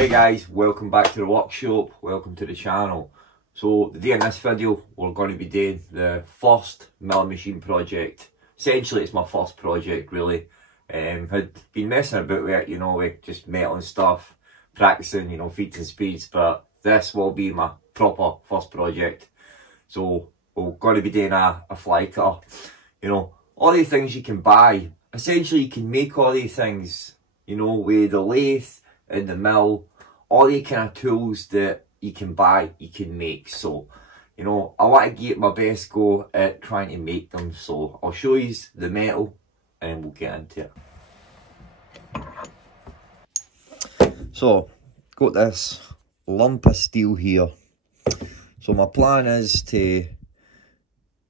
Hey guys, welcome back to the workshop, welcome to the channel. So today in this video we're going to be doing the first milling machine project. Essentially it's my first project really. Had been messing about with it, you know, with just metal stuff, practicing, you know, feeds and speeds, but this will be my proper first project. So we're going to be doing a Flycutter. You know, all the things you can buy, essentially you can make all these things, you know, with the lathe and the mill, all the kind of tools that you can buy, you can make. So, you know, I want to give my best go at trying to make them. So I'll show you the metal and we'll get into it. So, got this lump of steel here. So my plan is to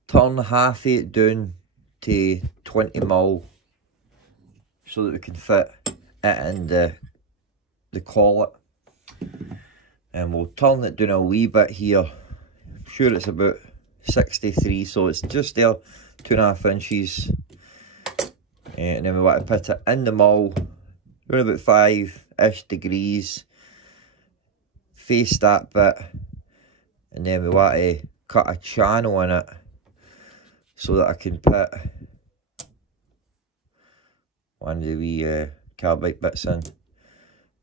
turn half of it down to 20 mil so that we can fit it in the collet. And we'll turn it down a wee bit here. I'm sure it's about 63, so it's just there 2.5 inches. And then we want to put it in the mill around about 5-ish degrees, face that bit, and then we want to cut a channel in it so that I can put one of the wee carbide bits in.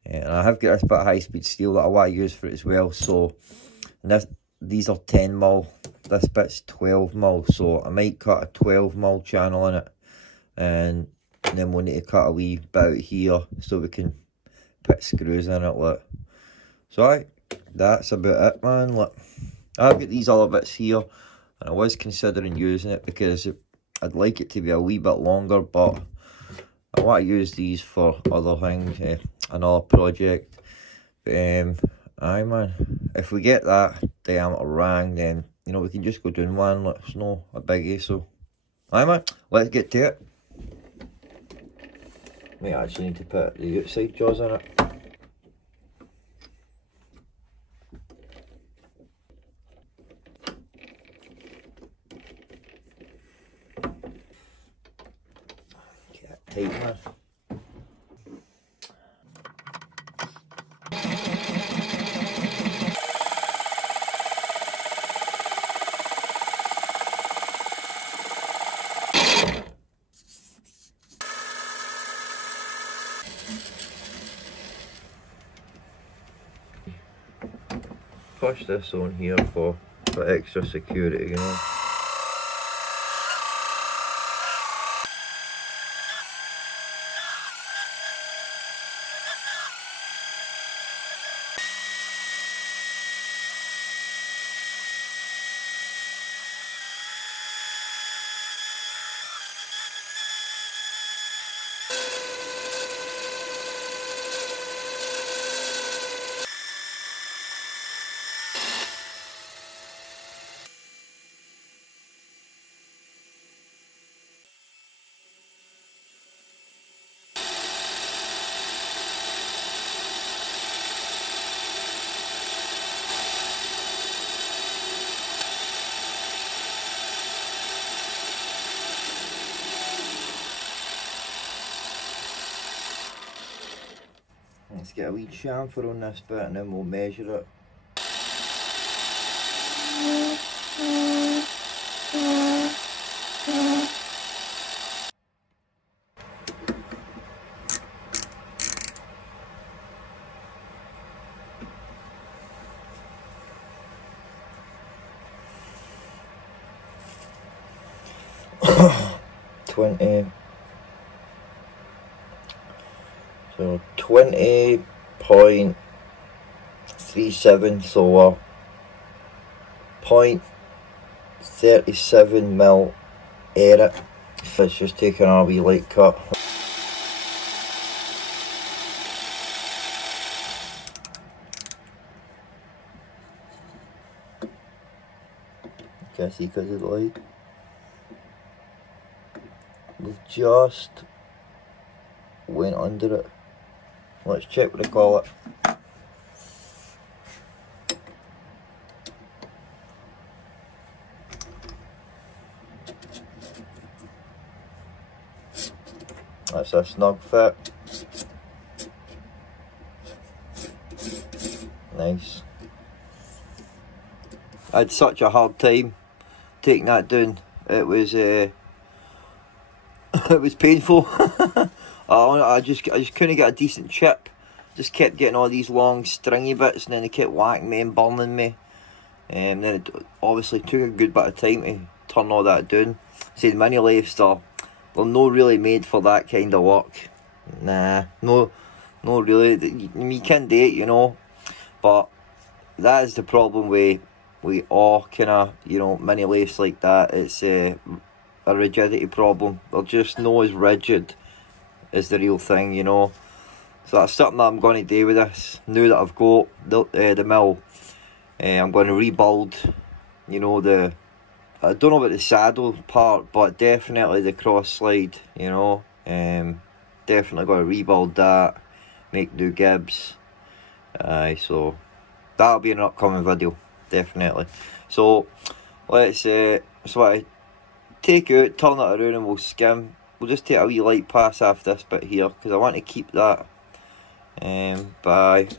And I have got this bit of high speed steel that I want to use for it as well. So these are 10 mil, this bit's 12 mil, so I might cut a 12 mil channel in it, and then we'll need to cut a wee bit out here so we can put screws in it. Look, so that's about it, man. Look, I've got these other bits here and I was considering using it because I'd like it to be a wee bit longer, but I want to use these for other things, another project. Aye man, if we get that diameter rang, then you know we can just go down one. Look, it's no a biggie. So aye man, let's get to it. Might actually need to put the outside jaws in it. Get it tight, man. Push this on here for extra security, you know. Let's get a wee chamfer on this bit and then we'll measure it. So 20.37, so 0.37 mil air it. It's just taking a wee light cut. Can't see because of the light. We've just went under it. Let's check what they call it. That's a snug fit. nice. I had such a hard time taking that down. It was it was painful. I just couldn't get a decent chip. Just kept getting all these long stringy bits, and then they kept whacking me and burning me. And then it obviously took a good bit of time to turn all that down. See, the mini lathes they're not really made for that kind of work. Nah, no really. You can do it, you know, but that is the problem with all kind of, you know, mini lathes like that. It's a rigidity problem. They're just not as rigid as the real thing, you know. So that's something that I'm going to do with this. Now that I've got the mill, I'm going to rebuild, you know, I don't know about the saddle part, but definitely the cross slide, you know. Definitely going to rebuild that, make new gibs. So that'll be an upcoming video, definitely. So let's take it out, turn it around, and we'll skim. We'll just take a wee light pass after this bit here, because I want to keep that. But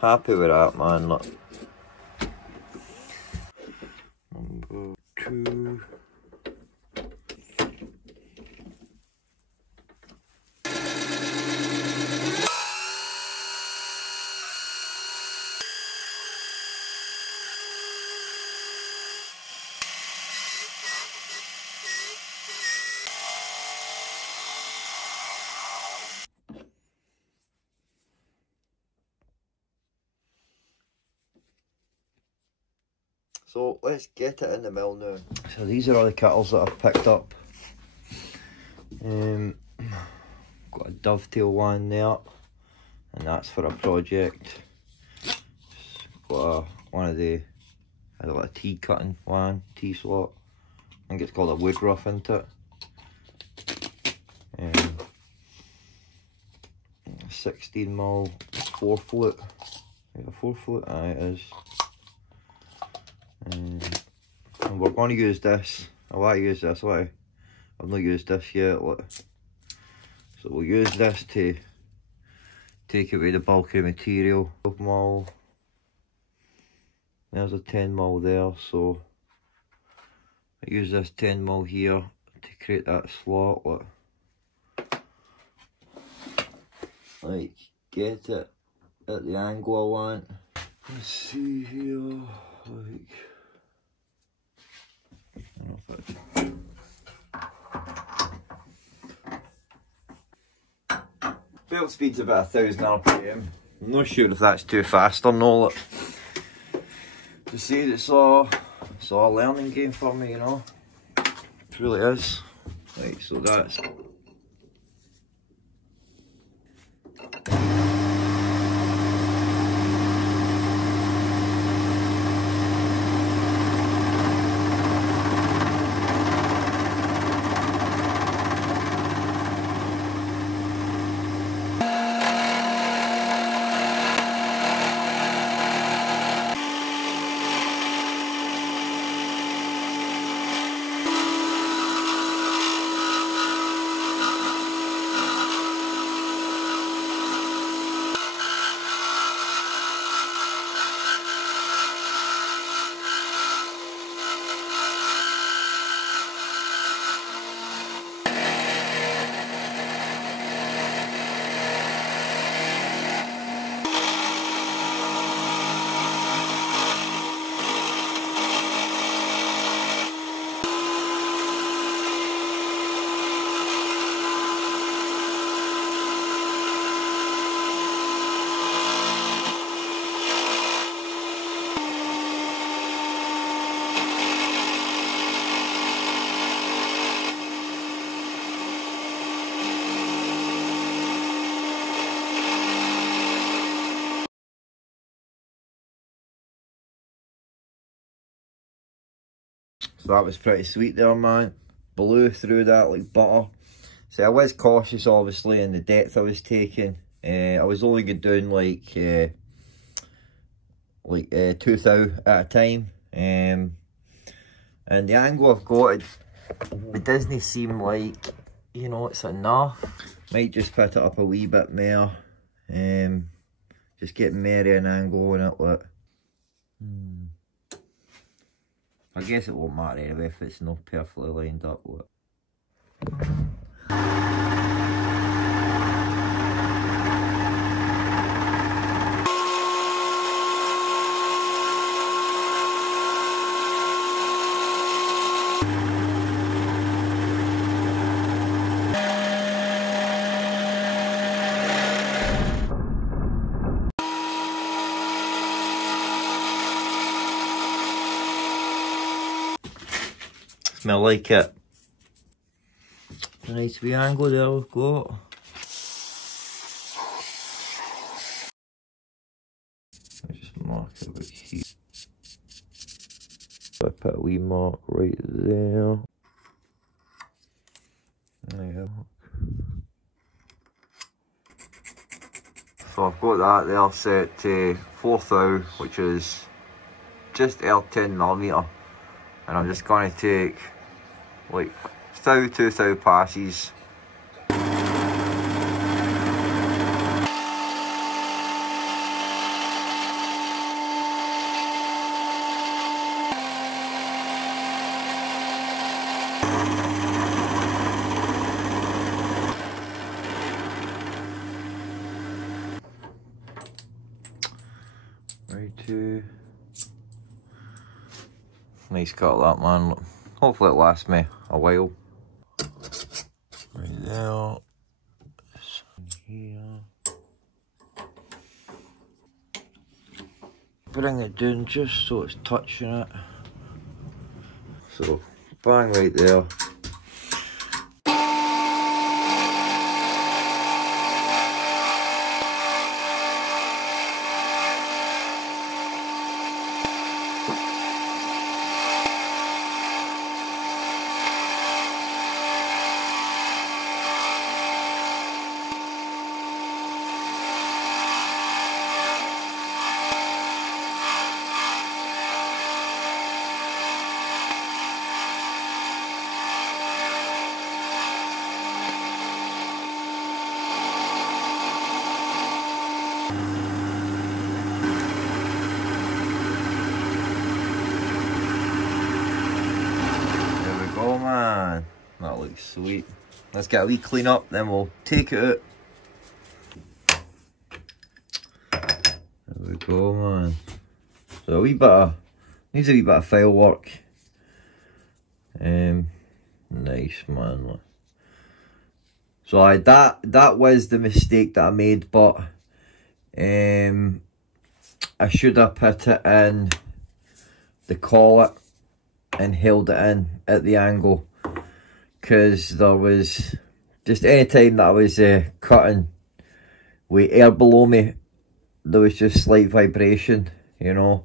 happy with that, man. Look. Number 2. So let's get it in the mill now. So these are all the kettles that I've picked up. Got a dovetail one there, and that's for a project. Got one of the, I got a tea cutting one, tea slot. I think it's called a woodruff, isn't it? 16mm 4-flute. A 4-flute, aye it is. And we're going to use this. I want to use this. I've not used this yet. Look. So we'll use this to take away the bulk of the material. 12mm. There's a 10mm there. So I use this 10mm here to create that slot. Look. Like, get it at the angle I want. Let's see here. Like. Belt speed's about 1000 RPM. I'm not sure if that's too fast or not. To say it's all a learning game for me, you know. It really is. Right, so that's. So that was pretty sweet there, man. Blew through that like butter. So I was cautious, obviously, in the depth I was taking. I was only going down like 2 thou at a time. And the angle I've got, it doesn't seem like, you know, it's enough. Might just put it up a wee bit more. Just get merry an angle on it, look. I guess it won't matter anyway if it's not perfectly lined up, look. Smell like it. A nice wee angle there we've got. I'll just mark it about here. I put a wee mark right there. There you go. So I've got that there set to 4 thou, which is just 10mm. And I'm just going to take like 2 thou passes. Right to. Nice cut that, man. Hopefully it lasts me a while. Right there. This one here. Bring it down just so it's touching it. So bang right there. Oh man, that looks sweet. Let's get a wee clean up, then we'll take it out. There we go, man. So a wee bit of, needs a wee bit of file work. Nice, man. So that was the mistake that I made, but I should have put it in the collet and held it in at the angle, because there was just any time that I was cutting with air below me, there was just slight vibration, you know.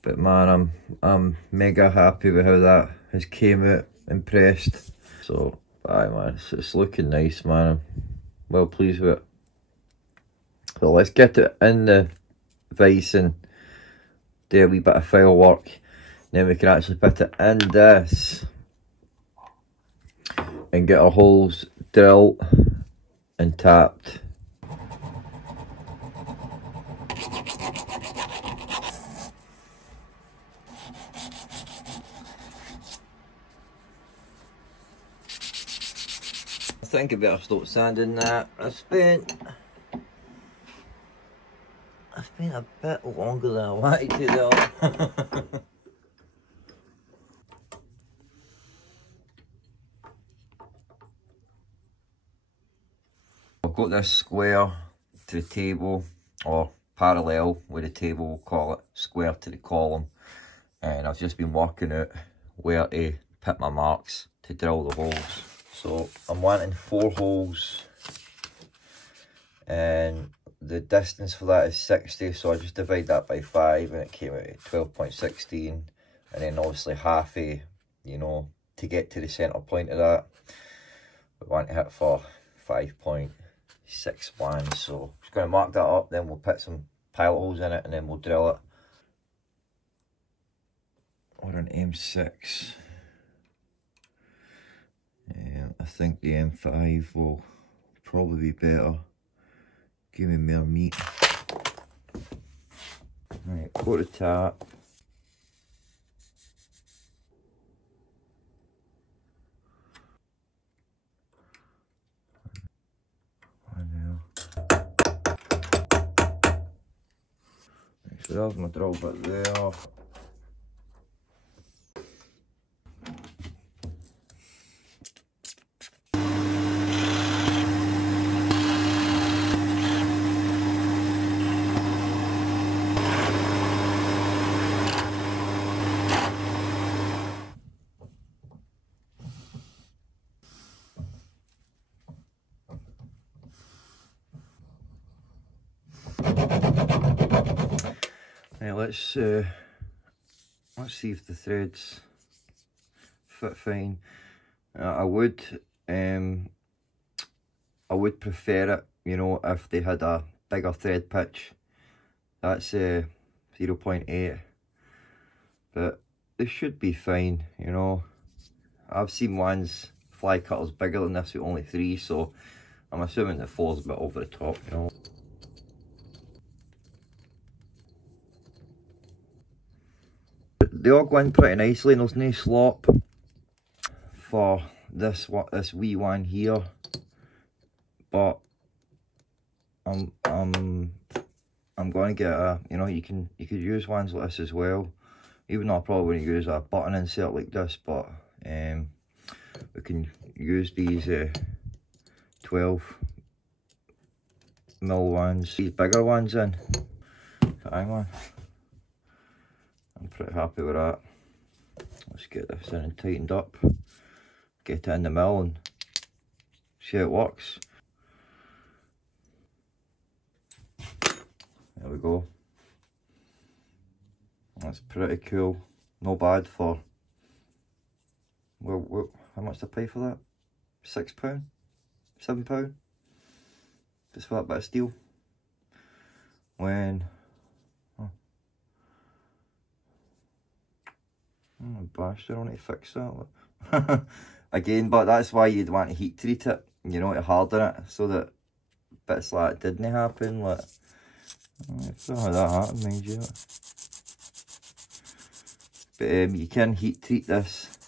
But man, I'm mega happy with how that has came out. Impressed. So aye man, it's looking nice, man. I'm well pleased with it. So let's get it in the vise and do a wee bit of file work. Then we can actually put it in this and get our holes drilled and tapped. I think I better stop sanding that. I spent a bit longer than I wanted to though. I've got this square to the table, or parallel with the table, we'll call it, square to the column, and I've just been working out where to put my marks to drill the holes. So I'm wanting 4 holes, and the distance for that is 60, so I just divide that by 5 and it came out at 12.16, and then obviously half a, you know, to get to the centre point of that, we want to hit for 5.61, so just going to mark that up, then we'll put some pilot holes in it and then we'll drill it. Or an M6. I think the M5 will probably be better, give me more meat. Right, go to tap. So there's my drill bit there. Right, let's see if the threads fit fine. I would prefer it, you know, if they had a bigger thread pitch. That's 0.8, but they should be fine, you know. I've seen ones Flycutters bigger than this with only 3, so I'm assuming the 4's a bit over the top, you know. They all go in pretty nicely, and there's no slop for this wee one here, but I'm going to get a, you know, you could use ones like this as well, even though I probably wouldn't use a button insert like this, but we can use these 12mm ones, these bigger ones in. Hang on, I'm pretty happy with that. Let's get this in and tightened up, get it in the mill and see how it works. There we go. That's pretty cool. Not bad for, well, how much did I pay for that? £6? £7? Just for that bit of steel. When, bastard, I want to fix that. Again, but that's why you'd want to heat treat it, you know, to harden it, so that bits like that didn't happen. Like, I don't know how that happened, mind you. But you can heat treat this.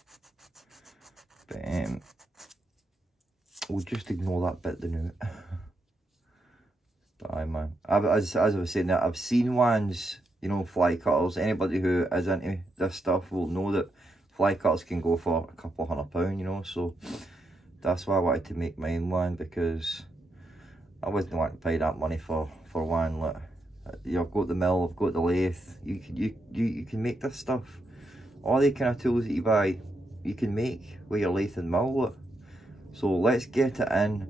But we'll just ignore that bit now. But aye, man. As I was saying, that I've seen ones, you know, Flycutters. Anybody who is into this stuff will know that Flycutters can go for a couple £100, you know. So that's why I wanted to make mine one, because I wasn't wanting to pay that money for one. Like, I've got the mill, I've got the lathe. You can make this stuff. All the kind of tools that you buy, you can make with your lathe and mill. Like. So let's get it in,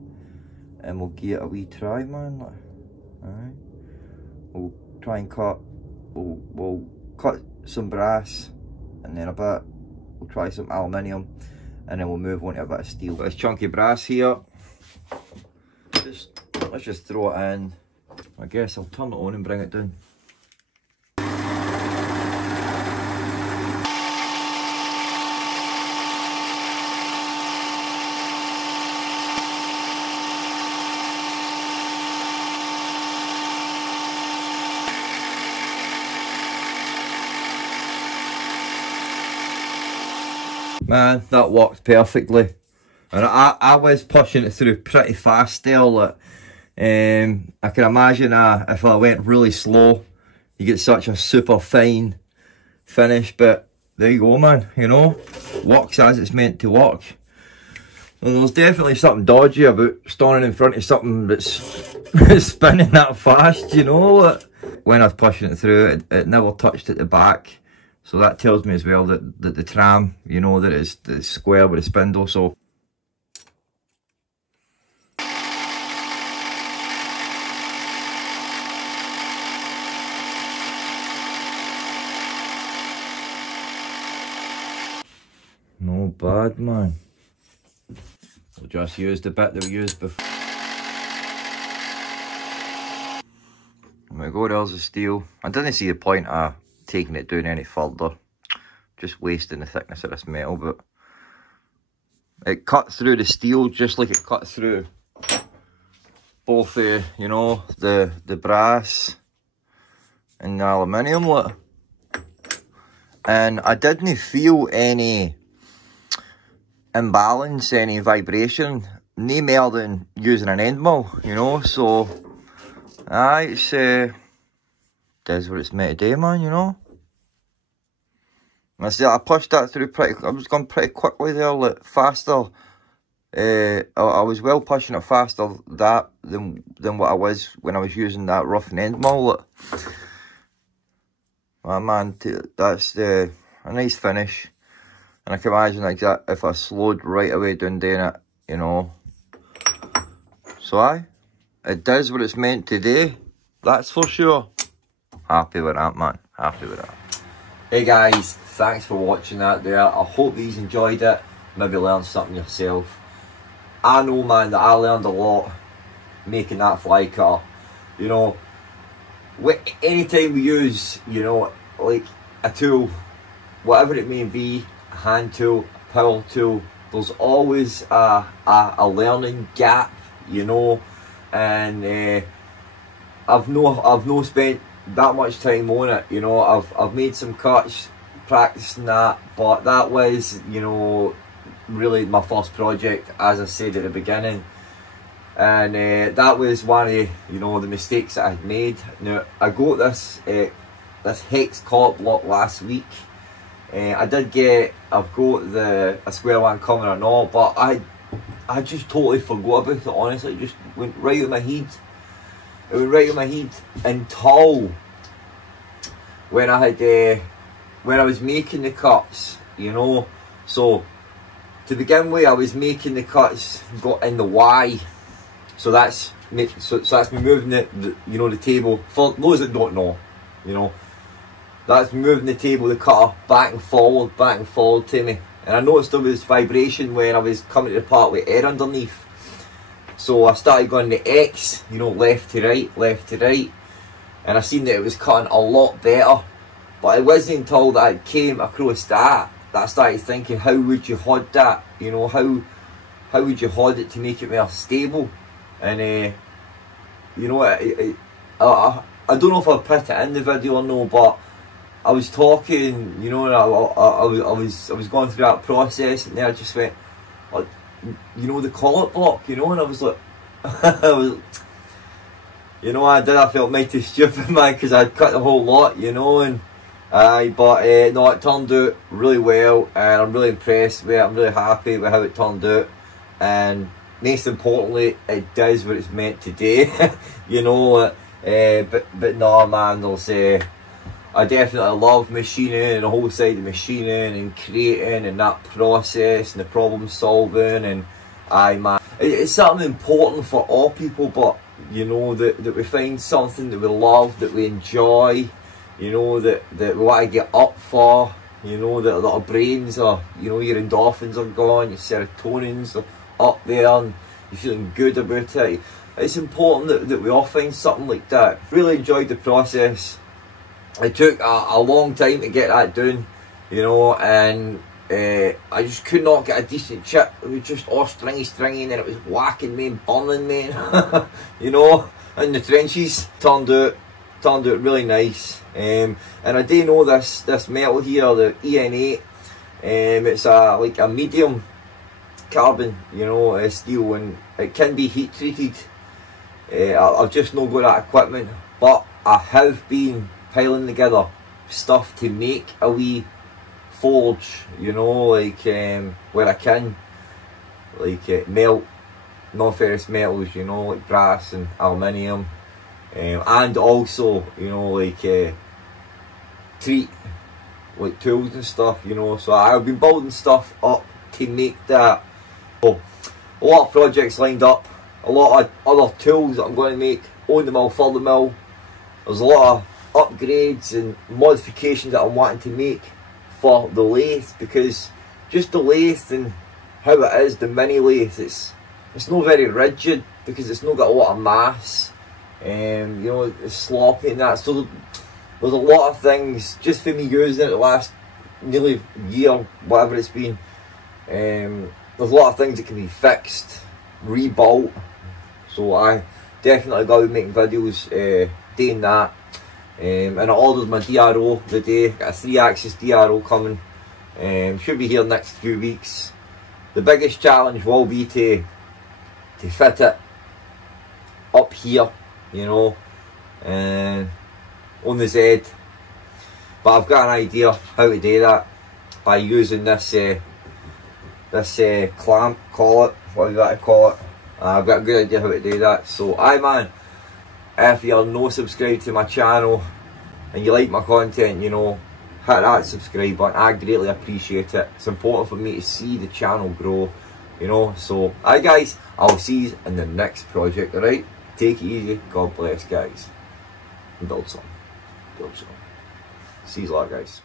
and we'll give it a wee try, man. Like. Alright, we'll try and cut. We'll cut some brass, and then a bit. We'll try some aluminium, and then we'll move on to a bit of steel. Got this chunky brass here. Let's just throw it in. I guess I'll turn it on and bring it down. Man, that worked perfectly, and I was pushing it through pretty fast still. Like, I can imagine if I went really slow, you get such a super fine finish. But there you go, man. You know, works as it's meant to work. And there's definitely something dodgy about standing in front of something that's spinning that fast. You know, like, when I was pushing it through, it never touched at the back. So that tells me as well that the tram, you know, that it's square with a spindle. So no bad, man. We'll just use the bit that we used before. There we go, there's the steel. I didn't see the point of taking it down any further, just wasting the thickness of this metal, but it cut through the steel just like it cut through both you know, the brass, in the aluminium, look. And I didn't feel any imbalance, any vibration, no more than using an end mill, you know. So aye, it's does what it's meant to do, man, you know. I see, I pushed that through I was going pretty quickly there, like faster. I was well pushing it faster than what I was when I was using that rough and end mill. Look. Oh, man, that's a nice finish. And I can imagine like that if I slowed right away down doing it, you know. So aye, it does what it's meant to do. That's for sure. Happy with that, man. Happy with that. Hey guys, thanks for watching that there. I hope you enjoyed it. Maybe learned something yourself. I know, man, that I learned a lot making that Flycutter. You know, anytime we use, you know, like a tool, whatever it may be, a hand tool, a power tool, there's always a learning gap, you know. And I've no spent that much time on it, you know. I've made some cuts practicing that, but that was, you know, really my first project, as I said at the beginning. And that was one of, you know, the mistakes that I had made. Now I got this hex collet block last week. I've got a square one coming and all, but I just totally forgot about it, honestly. It just went right out of my head. It went right out of my head until when I was making the cuts, you know. So to begin with, I was making the cuts got in the Y. So that's me moving the table. For those that don't know, you know, that's moving the table, the cutter, back and forward to me. And I noticed there was vibration when I was coming to the part with air underneath. So I started going the X, you know, left to right. And I seen that it was cutting a lot better. But it wasn't until that I came across that I started thinking, how would you hold that? You know, how would you hold it to make it more stable? And you know, I don't know if I put it in the video or no, but I was talking, you know, and I was going through that process, and then I just went, like, you know, the collet block, you know, and I was like, you know, I felt mighty stupid, man, because I'd cut the whole lot, you know. And but no, it turned out really well, and I'm really impressed with it. I'm really happy with how it turned out, and most importantly, it does what it's meant to do. You know. But no, man, there's I definitely love machining and the whole side of machining and creating and that process and the problem solving. And man, it's something important for all people, but you know, that we find something that we love, that we enjoy, you know, that we want to get up for, you know, that our brains are, you know, your endorphins are gone, your serotonins are up there, and you're feeling good about it. It's important that we all find something like that. Really enjoyed the process. It took a long time to get that done, you know, and I just could not get a decent chip. It was just all stringy, and then it was whacking me and burning me, you know, in the trenches. Turned out really nice. And I do know this metal here, the EN8. It's like a medium carbon, you know, steel, and it can be heat treated. I've just not got that equipment, but I have been piling together stuff to make a wee forge, you know, like where I can, like melt non-ferrous metals, you know, like brass and aluminium, and also, you know, like treat like tools and stuff, you know. So I've been building stuff up to make that. So a lot of projects lined up, a lot of other tools that I'm going to make on the mill, for the mill. There's a lot of upgrades and modifications that I'm wanting to make for the lathe, because just the lathe and how it is, the mini lathe, it's not very rigid because it's not got a lot of mass, you know, it's sloppy and that. So there's a lot of things just for me using it the last nearly year, whatever it's been. There's a lot of things that can be fixed, rebuilt. So I definitely got to be making videos doing that. And I ordered my DRO today. Got a 3-axis DRO coming. Should be here next few weeks. The biggest challenge will be to fit it up here, you know, on the Z. But I've got an idea how to do that by using this clamp, call it, what you got to call it. I've got a good idea how to do that. So aye man, if you're no subscribed to my channel and you like my content, you know, hit that subscribe button. I greatly appreciate it. It's important for me to see the channel grow, you know. So aye guys, I'll see you in the next project, alright? Take it easy, God bless guys, and build some. See you later guys.